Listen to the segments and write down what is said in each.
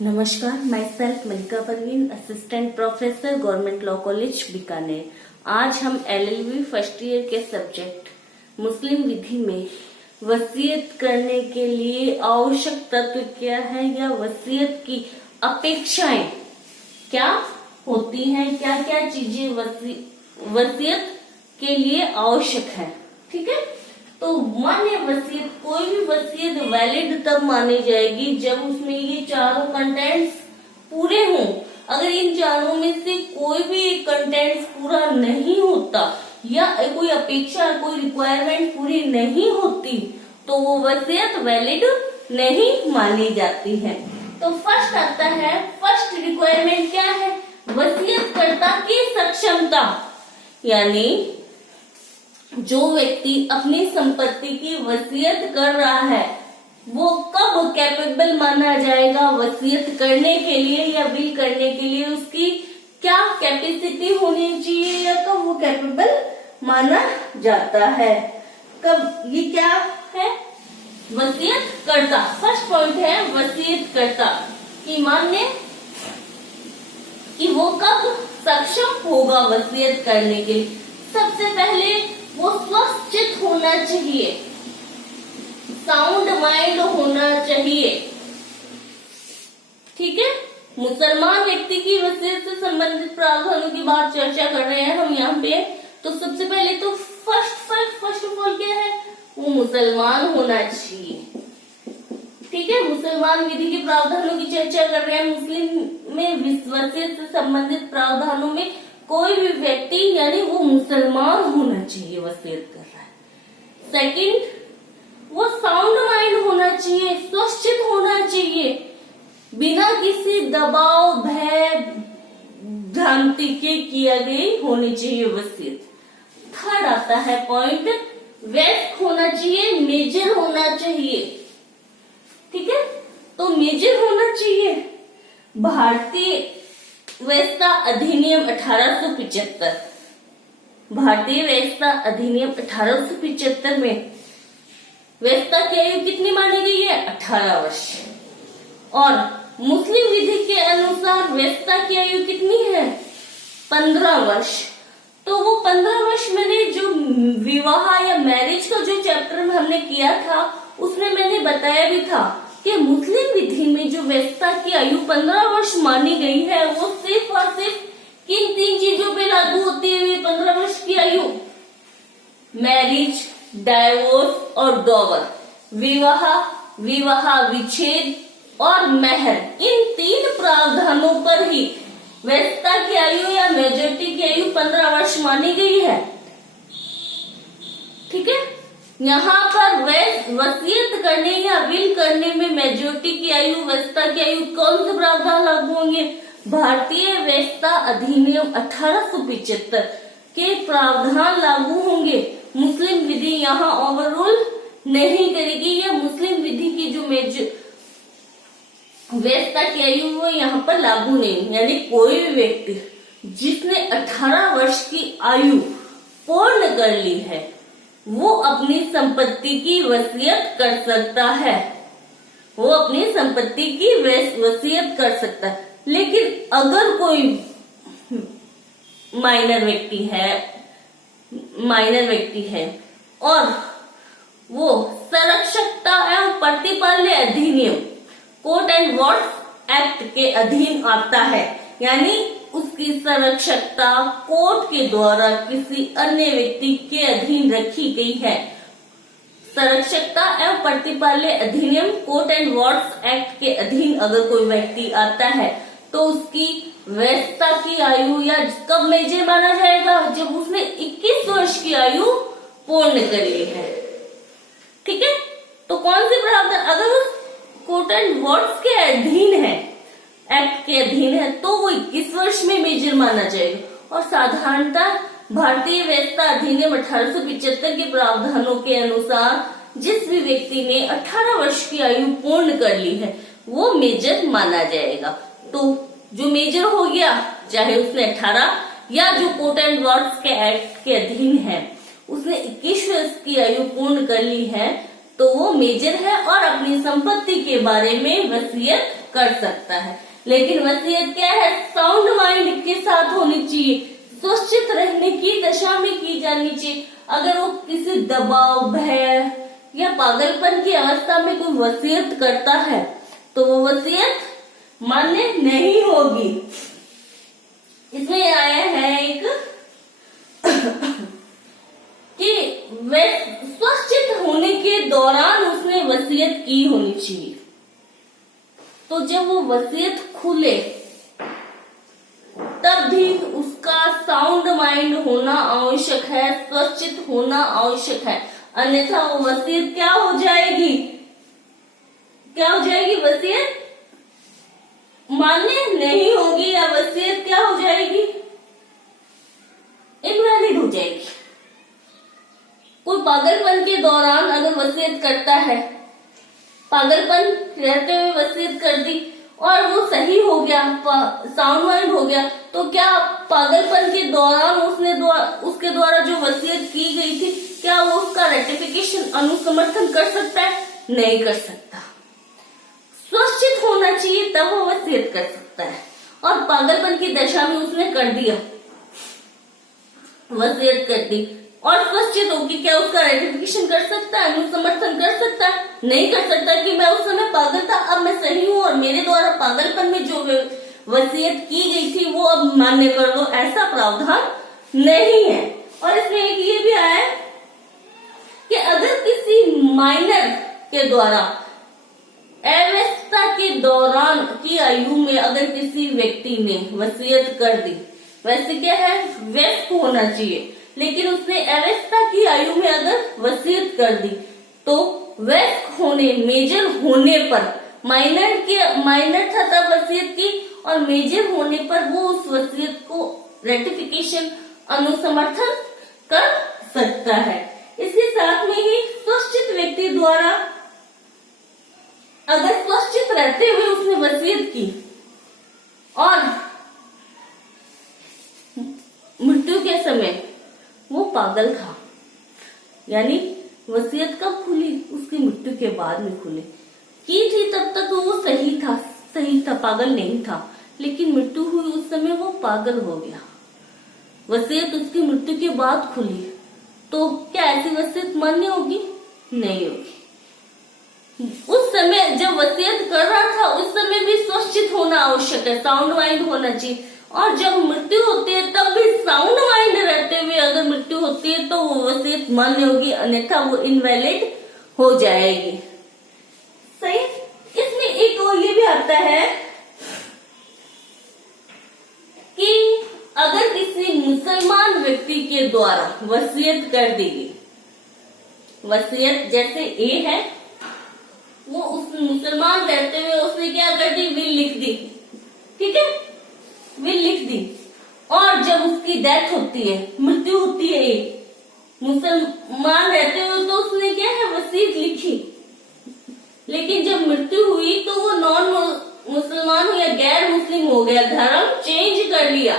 नमस्कार, myself Malika Parveen, assistant professor, government law college Bikaner. आज हम एलएलबी फर्स्ट ईयर के सब्जेक्ट मुस्लिम विधि में वसीयत करने के लिए आवश्यक तत्व क्या है या वसीयत की अपेक्षाएं क्या होती हैं, क्या क्या चीजें वसीयत के लिए आवश्यक है। ठीक है, तो मान्य वसीयत, कोई भी वसीयत वैलिड तब मानी जाएगी जब उसमें ये चारों कंटेंट्स पूरे हों। अगर इन चारों में से कोई भी एक कंटेंट्स पूरा नहीं होता या कोई अपेक्षा, कोई रिक्वायरमेंट पूरी नहीं होती तो वो वसीयत वैलिड नहीं मानी जाती है। तो फर्स्ट आता है, फर्स्ट रिक्वायरमेंट क्या है? वसीयतकर्ता की सक्षमता, यानी जो व्यक्ति अपनी संपत्ति की वसीयत कर रहा है वो कब कैपेबल माना जाएगा वसीयत करने के लिए या विल करने के लिए, उसकी क्या कैपेसिटी होनी चाहिए या कब वो कैपेबल माना जाता है। कब ये क्या है? वसीयत करता। फर्स्ट पॉइंट है वसीयत करता कि मान्य कि वो कब सक्षम होगा वसीयत करने के लिए। सबसे पहले वो स्वस्थ चित्त होना चाहिए, साउंड माइंड होना चाहिए। ठीक है, मुसलमान व्यक्ति की वसीयत से संबंधित प्रावधानों की बात चर्चा कर रहे हैं हम यहाँ पे। तो सबसे पहले तो फर्स्ट ऑफ ऑल क्या है? वो मुसलमान होना चाहिए। ठीक है, मुसलमान विधि के प्रावधानों की चर्चा कर रहे हैं। मुस्लिम में वसीयत से संबंधित प्रावधानों में कोई भी व्यक्ति यानी वो मुसलमान होना चाहिए वसीयत कर रहा है। सेकंड, वो साउंड माइंड होना चाहिए, स्वस्थ होना चाहिए, बिना किसी दबाव, भय, भ्रांति के किया गई होनी चाहिए वसीयत। थर्ड आता है पॉइंट, वयस्क होना चाहिए, मेजर होना चाहिए। ठीक है, तो मेजर होना चाहिए। भारतीय वैधता अधिनियम 1875, भारतीय वैधता अधिनियम 1875 में वैधता की आयु कितनी मानी गई है? 18 वर्ष। और मुस्लिम विधि के अनुसार वैधता की आयु कितनी है? 15 वर्ष। तो वो 15 वर्ष मैंने जो विवाह या मैरिज का जो चैप्टर में हमने किया था उसमें मैंने बताया भी था कि मुस्लिम विधि में जो वैधता की आयु 15 वर्ष मानी गई है वो सिर्फ और सिर्फ किन 3 चीजों पे लागू होती है ये 15 वर्ष की आयु? मैरिज, डाइवोर्स और डॉवर, विवाह विच्छेद और मेहर। इन 3 प्रावधानों पर ही वैधता की आयु या मेजोरिटी की आयु 15 वर्ष मानी गई है। ठीक है, यहाँ पर वसीयत करने या विल करने में मेजोरिटी की आयु, वैधता की आयु कौन से प्रावधान लागू होंगे? भारतीय वैधता अधिनियम 1875 के प्रावधान लागू होंगे। मुस्लिम विधि यहाँ ओवररूल नहीं करेगी या मुस्लिम विधि की जो वैधता की आयु वो यहाँ पर लागू नहीं। यानी कोई भी व्यक्ति जिसने 18 वर्ष की आयु पूर्ण कर ली है वो अपनी संपत्ति की वसीयत कर सकता है, वो अपनी संपत्ति की वसीयत कर सकता है। लेकिन अगर कोई माइनर व्यक्ति है और वो संरक्षकता एवं प्रतिपाल्य अधिनियम कोर्ट एंड वार्ड्स एक्ट के अधीन आता है, यानी उसकी संरक्षकता कोर्ट के द्वारा किसी अन्य व्यक्ति के अधीन रखी गई है। संरक्षकता एवं प्रतिपाल्य अधिनियम कोर्ट एंड वार्ड्स एक्ट के अधीन अगर कोई व्यक्ति आता है तो उसकी वैधता की आयु या कब मेजर माना जाएगा? जब उसने 21 वर्ष की आयु पूर्ण कर ली है। ठीक है, तो कौन से प्रावधान अगर उस कोर्ट एंड वार्ड्स के अधीन है, एक्ट के अधीन है, तो वो 21 वर्ष में मेजर माना जाएगा। और साधारणतः भारतीय वैधता अधिनियम 1875 के प्रावधानों के अनुसार जिस भी व्यक्ति ने 18 वर्ष की आयु पूर्ण कर ली है वो मेजर माना जाएगा। तो जो मेजर हो गया, चाहे उसने 18 या जो कोर्ट एंड वार्ड्स के एक्ट के अधीन है उसने 21 वर्ष की आयु पूर्ण कर ली है, तो वो मेजर है और अपनी संपत्ति के बारे में वसीयत कर सकता है। लेकिन वसीयत क्या है, साउंड माइंड के साथ होनी चाहिए, सुरक्षित रहने की दशा में की जानी चाहिए। अगर वो किसी दबाव, भय या पागलपन की अवस्था में कोई वसीयत करता है तो वो वसीयत मान्य नहीं होगी। इसमें आया है एक कि वह सुरक्षित होने के दौरान उसने वसीयत की होनी चाहिए। तो जब वो वसीयत खुले तब भी उसका साउंड माइंड होना आवश्यक है, सुरक्षित होना आवश्यक है, अन्यथा वो वसीयत क्या हो जाएगी, वसीयत मान्य नहीं होगी या वसीयत क्या हो जाएगी, इनवैलिड हो जाएगी। कोई पागलपन के दौरान अगर वसीयत करता है, पागलपन रहते हुए वसीयत कर दी और वो सही हो गया, साउंड माइंड हो गया, तो क्या पागलपन के दौरान उसके द्वारा जो वसीयत की गई थी, क्या वो उसका रेटिफिकेशन, अनुसमर्थन कर सकता है? नहीं कर सकता। सुरक्षित होना चाहिए तब वो वसीयत कर सकता है, और पागलपन की दशा में उसने कर दिया, वसीयत कर दी और सुरक्षित होगी, क्या उसका रेटिफिकेशन कर सकता है, अनुसमर्थन कर सकता है? नहीं कर सकता कि मैं उस समय पागल था, अब मैं सही हूँ और मेरे द्वारा पागलपन में जो वसीयत की गई थी वो अब मान्य कर दो, ऐसा प्रावधान नहीं है। और इसमें एक ये भी आया है कि अगर किसी माइनर के द्वारा अवस्था के दौरान की आयु में अगर किसी व्यक्ति ने वसीयत कर दी, वैसे क्या है, व्यस्त होना चाहिए, लेकिन उसने अवस्था की आयु में अगर वसीयत कर दी तो व्यस्त होने, मेजर होने पर, माइनर था तब वसीयत की और मेजर होने पर वो उस वसीयत को रेटिफिकेशन, अनुसमर्थन कर सकता है। इसके साथ में ही सुरक्षित व्यक्ति द्वारा अगर सुरक्षित रहते हुए उसने वसीयत की और मृत्यु के समय वो पागल था, यानी वसीयत कब खुली, उसकी मृत्यु के बाद में खुली, की थी तब तक वो सही था, पागल नहीं था, लेकिन मृत्यु हुई उस समय वो पागल हो गया, वसीयत उसकी मृत्यु के बाद खुली, तो क्या ऐसी वसीयत मान्य होगी? नहीं होगी। उस समय जब वसीयत कर रहा था उस समय भी सुरक्षित होना आवश्यक है, साउंड माइंड होना चाहिए, और जब मृत्यु होती है तब भी साउंड माइंड रहते हुए अगर मृत्यु होती है तो वो वसीयत मान्य होगी, अन्यथा वो इनवैलिड हो जाएगी। सही। इसमें एक और ये भी आता है कि अगर किसी मुसलमान व्यक्ति के द्वारा वसीयत कर दी गई, वसीयत जैसे ए है, वो उस मुसलमान रहते हुए उसने क्या कर दी, विल लिख दी, ठीक है, विल लिख दी, और जब उसकी डेथ होती है, मृत्यु होती है, मुसलमान रहते हुए तो उसने क्या है, वसीयत लिखी, लेकिन जब मृत्यु हुई तो वो नॉन मुसलमान या गैर मुस्लिम हो गया, धर्म चेंज कर लिया।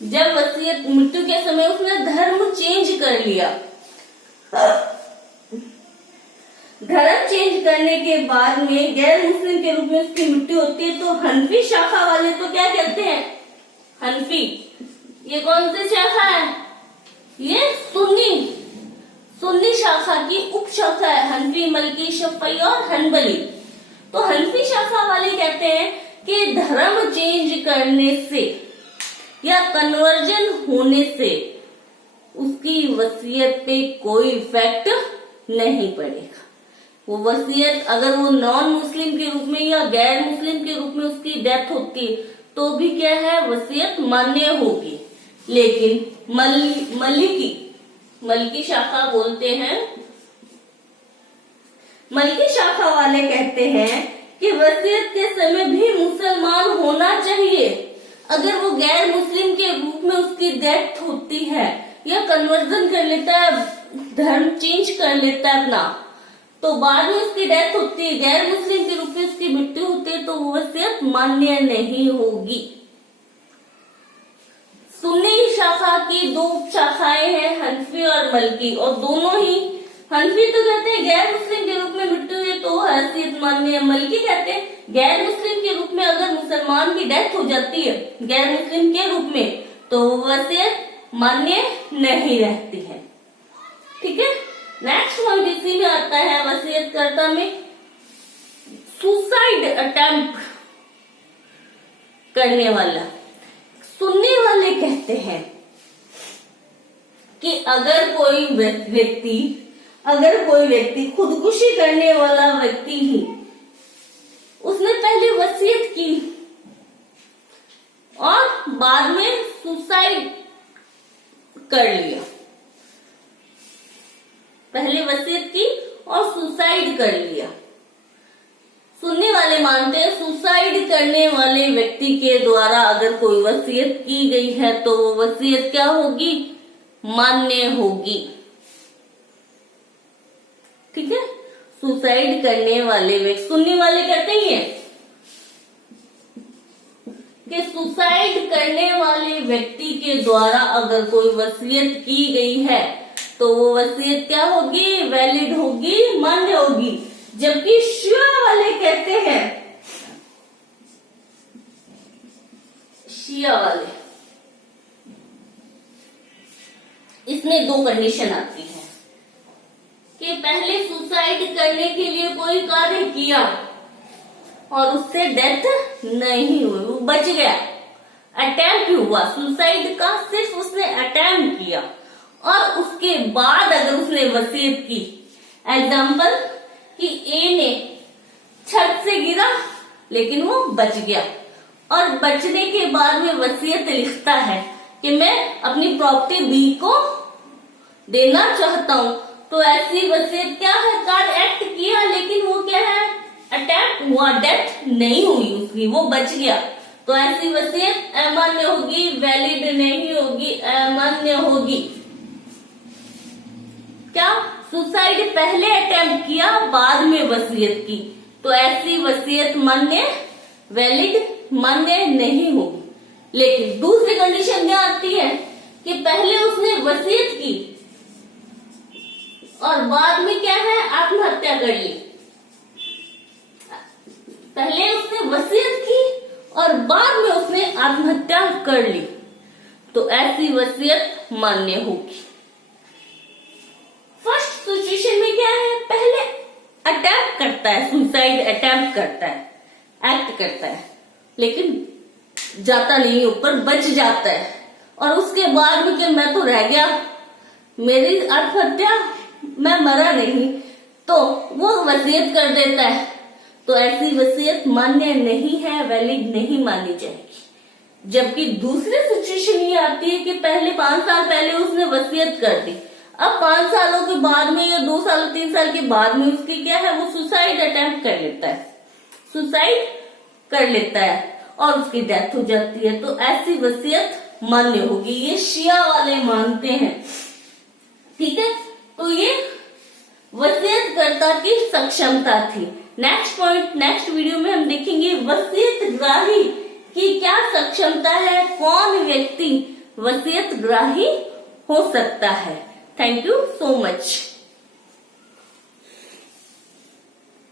जब वसीयत मृत्यु के समय उसने धर्म चेंज कर लिया, धर्म चेंज करने के बाद में गैर मुस्लिम के रूप में उसकी मृत्यु होती है, तो हनफी शाखा वाले तो क्या कहते हैं, हनफी, ये कौन सी शाखा है, ये सुन्नी शाखा की उप शाखा है, हनफी, मलकी, शफई और हनबली। तो हनफी शाखा वाले कहते हैं कि धर्म चेंज करने से या कन्वर्जन होने से उसकी वसीयत पे कोई इफेक्ट नहीं पड़ेगा। वो वसीयत अगर वो नॉन मुस्लिम के रूप में या गैर मुस्लिम के रूप में उसकी डेथ होती है तो भी क्या है, वसीयत मान्य होगी। लेकिन मलकी शाखा बोलते हैं, मलकी शाखा वाले कहते हैं कि वसीयत के समय भी मुसलमान होना चाहिए। अगर वो गैर मुस्लिम के रूप में उसकी डेथ होती है या कन्वर्जन कर लेता है, धर्म चेंज कर लेता है अपना, तो बाद में उसकी डेथ होती है, गैर मुस्लिम के रूप में उसकी मृत्यु होती है, तो वो वसीयत मान्य नहीं होगी। सुन्नी शाखा की दो शाखाएं हैं, हनफी और मलकी, और दोनों ही हनफी तो कहते हैं गैर मुस्लिम के रूप में मृत्यु है तो हैसियत मान्य है। मलकी कहते हैं गैर मुस्लिम के रूप में अगर मुसलमान की डेथ हो जाती है गैर मुस्लिम के रूप में तो वसीयत मान्य नहीं रहती है। ठीक है, नेक्स्ट पॉइंट इसी में आता है वसीयतकर्ता में सुसाइड अटेम्प्ट करने वाला। सुनने वाले कहते हैं कि अगर कोई व्यक्ति खुदकुशी करने वाला व्यक्ति ही उसने पहले वसीयत की और बाद में सुसाइड कर लिया, पहले वसीयत की और सुसाइड कर लिया। सुनने वाले मानते हैं सुसाइड करने वाले व्यक्ति के द्वारा अगर कोई वसीयत की गई है तो वो वसीयत क्या होगी, मान्य होगी। ठीक है, सुसाइड करने वाले व्यक्ति, सुनने वाले कहते हैं कि सुसाइड करने वाले व्यक्ति के द्वारा अगर कोई वसीयत की गई है तो वो वसीयत क्या होगी, वैलिड होगी, मान्य होगी। जबकि शिया वाले कहते हैं, शिया वाले इसमें दो कंडीशन आती है कि पहले सुसाइड करने के लिए कोई कार्य किया और उससे डेथ नहीं हुई, वो बच गया, अटेम्प्ट हुआ सुसाइड का, सिर्फ उसने अटेम्प्ट किया और उसके बाद अगर उसने वसीयत की, एग्जाम्पल कि ए ने छत से गिरा लेकिन वो बच गया और बचने के बाद में वसीयत लिखता है कि मैं अपनी प्रॉपर्टी बी को देना चाहता हूं, तो ऐसी वसीयत क्या है, कार्य एक्ट किया लेकिन वो क्या है, अटैक हुआ, डेथ नहीं हुई उसकी, वो बच गया, तो ऐसी वसीयत अमान्य होगी, वैलिड नहीं होगी, अमान्य होगी। क्या, सुसाइड पहले अटेम्प्ट किया बाद में वसीयत की, तो ऐसी वसीयत मान्य, वैलिड, मान्य नहीं होगी। लेकिन दूसरी कंडीशन क्या आती है कि पहले उसने वसीयत की और बाद में क्या है, आत्महत्या कर ली। पहले उसने वसीयत की और बाद में उसने आत्महत्या कर ली, तो ऐसी वसीयत मान्य होगी। फर्स्ट सिचुएशन में क्या है, पहले अटैम्प्ट करता है, सुसाइड अटैम्प्ट करता है, एक्ट करता है, लेकिन जाता नहीं ऊपर, बच जाता है, और उसके बाद में कि मैं तो रह गया, मेरी आत्महत्या, मैं मरा नहीं, तो वो वसीयत कर देता है, तो ऐसी वसीयत मान्य नहीं है, वैलिड नहीं मानी जाएगी। जबकि दूसरी सिचुएशन ये आती है कि पहले 5 साल पहले उसने वसीयत कर दी, अब 5 सालों के बाद में या 2 साल 3 साल के बाद में उसकी क्या है, वो सुसाइड अटेम्प्ट कर लेता है, सुसाइड कर लेता है और उसकी डेथ हो जाती है, तो ऐसी वसीयत मान्य होगी। ये शिया वाले मानते हैं। ठीक है, तो ये वसीयतकर्ता की सक्षमता थी। नेक्स्ट पॉइंट, नेक्स्ट वीडियो में हम देखेंगे वसीयतग्राही की क्या सक्षमता है, कौन व्यक्ति वसीयतग्राही हो सकता है। Thank you so much.